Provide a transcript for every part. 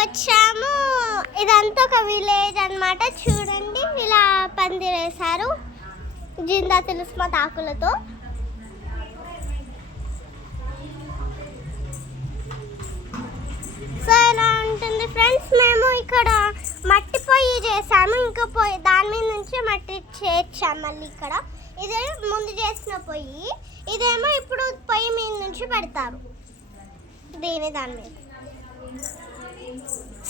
వచ్చాము. ఇదంతా ఒక విలేజ్ అన్నమాట. చూడండి ఇలా పందిరేశారు జిందా తులసిమాత ఆకులతో. సో ఇలా ఉంటుంది ఫ్రెండ్స్. మేము ఇక్కడ మట్టి పొయ్యి చేసాము. ఇంకా పొయ్యి దాని మీద నుంచి మట్టి చేర్చాము మళ్ళీ ఇక్కడ. ఇదే ముందు చేసిన పొయ్యి, ఇదేమో ఇప్పుడు పొయ్యి మీద నుంచి పెడతారు దాని మీద.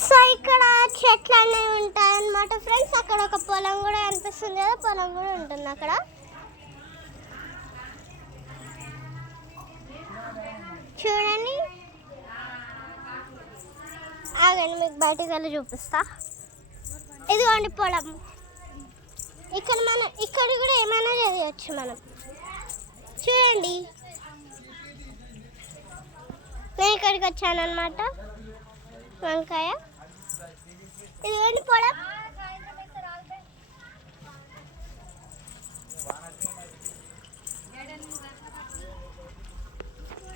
సో ఇక్కడ చెట్లు అనేవి ఉంటాయి అన్నమాట ఫ్రెండ్స్. అక్కడ ఒక పొలం కూడా కనిపిస్తుంది కదా, పొలం కూడా ఉంటుంది అక్కడ. చూడండి, ఆగండి మీకు బయటికి వెళ్ళి చూపిస్తా. ఇదిగోండి పొలం. ఇక్కడ కూడా ఏమైనా చేయవచ్చు మనం. చూడండి, నేను ఇక్కడికి వచ్చాను అన్నమాట. వంకాయ, ఇదిగోండి పొలం.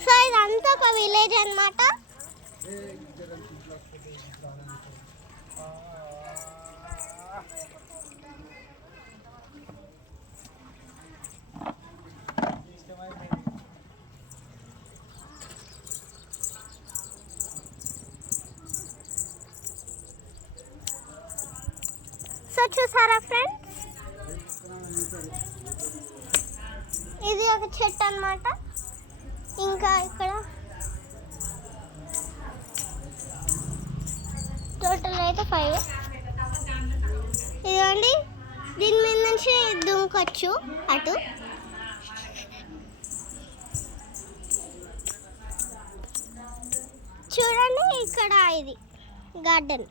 సో ఇదంతా ఒక విలేజ్ అన్నమాట. సో చూసారా ఫ్రెండ్స్, ఇది ఒక చెట్టు అన్నమాట. ఇంకా ఇక్కడ టోటల్ అయితే 5. ఇదిగోండి, దీని మీద నుంచి దుంకొచ్చు అటు. చూడండి, ఇక్కడ ఇది గార్డెన్.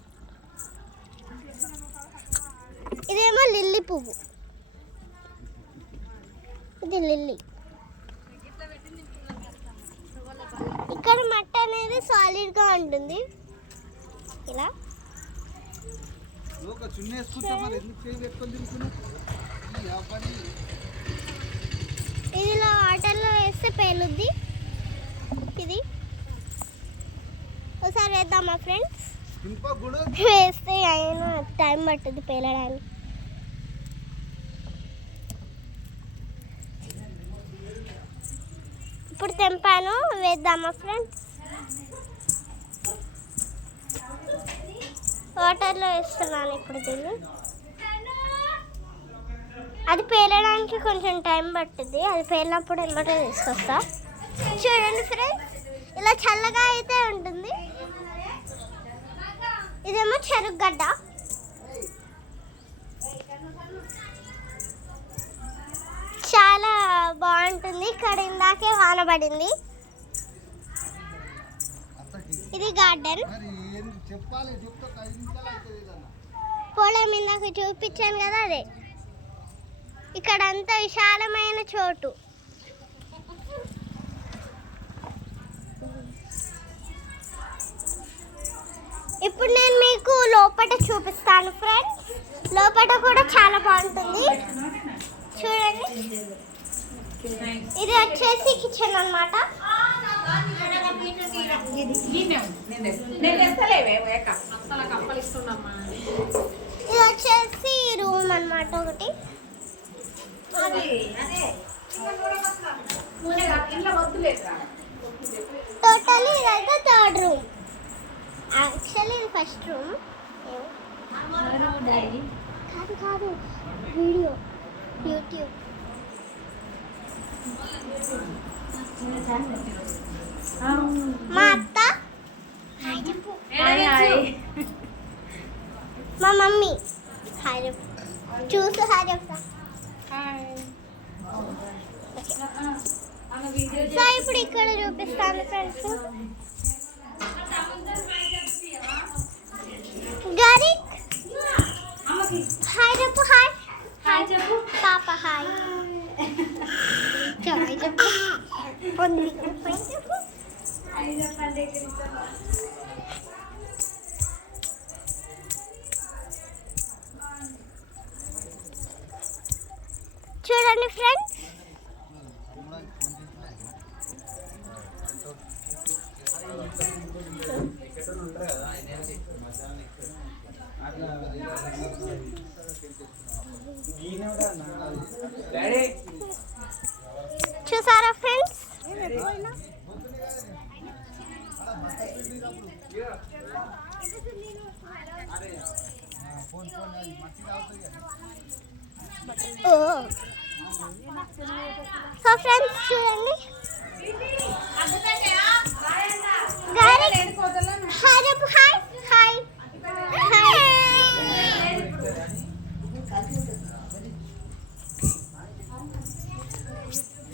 ఇదేమో లిల్లీ పువ్వు, ఇది లిల్లీ. ఇక్కడ మట్టి అనేది సాలిడ్గా ఉంటుంది ఇలా. ఇదిలో వాటర్లో వేస్తే పేలుద్ది. ఇది ఒకసారి వేద్దామా ఫ్రెండ్స్? వేస్తే అయినా టైం పట్టుద్ది పేలడానికి. ఇప్పుడు తెంపాను, వేద్దామా ఫ్రెండ్స్? వాటర్లో వేస్తున్నాను ఇప్పుడు దీన్ని. అది పేలడానికి కొంచెం టైం పట్టుద్ది. అది పేలినప్పుడు ఎమ్మటే తీసుకొస్తా. చూడండి ఫ్రెండ్స్, ఇలా చల్లగా అయితే ఉంటుంది. ఇదేమో చెరుగడ్డ. చాలా బాగుంటుంది. ఇక్కడ ఇందాకే వాన పడింది. ఇది గార్డెన్. పొలం ఇందాక చూపించాను కదా, అదే. ఇక్కడ అంతా విశాలమైన చోటు. ఇప్పుడు నేను మీకు లోపల చూపిస్తాను ఫ్రెండ్స్. లోపల కూడా చాలా బాగుంటుంది. చూడండి, ఇది వచ్చేసి కిచెన్ అన్నమాట. ఇది వచ్చేసి రూమ్ అన్నమాట ఒకటి. టోటల్ ఇదైతే 3rd రూమ్. యాక్చువల్లీ ఇది ఫస్ట్ రూమ్. కాదు వీడియో, యూట్యూబ్. మా అత్త హాయ్ చెప్పు. మా మమ్మీ హాయ్ చెప్పు. చూసి హాయ్ చెప్తా. సో ఇప్పుడు ఇక్కడ చూపిస్తాను ఫ్రెండ్స్. గరిక్ హాయ్ చెప్పు. హాయ్ హాయ్ చెప్పు. పాప హాయ్ చెప్పు. చూడండి ఫ్రెండ్స్, చూసారా ఫ్రెండ్స్? సో ఫ్రెండ్స్ చూడండి,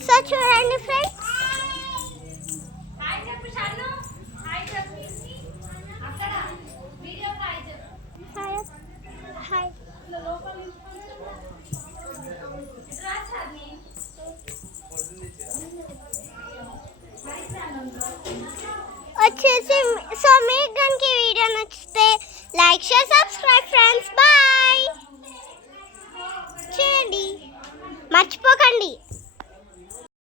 సో చూడండి ఫ్రెండ్స్, వచ్చేసి సో మీకు కనుక ఈ వీడియో నచ్చితే like share subscribe friends. Bye. చూడండి, మర్చిపోకండి.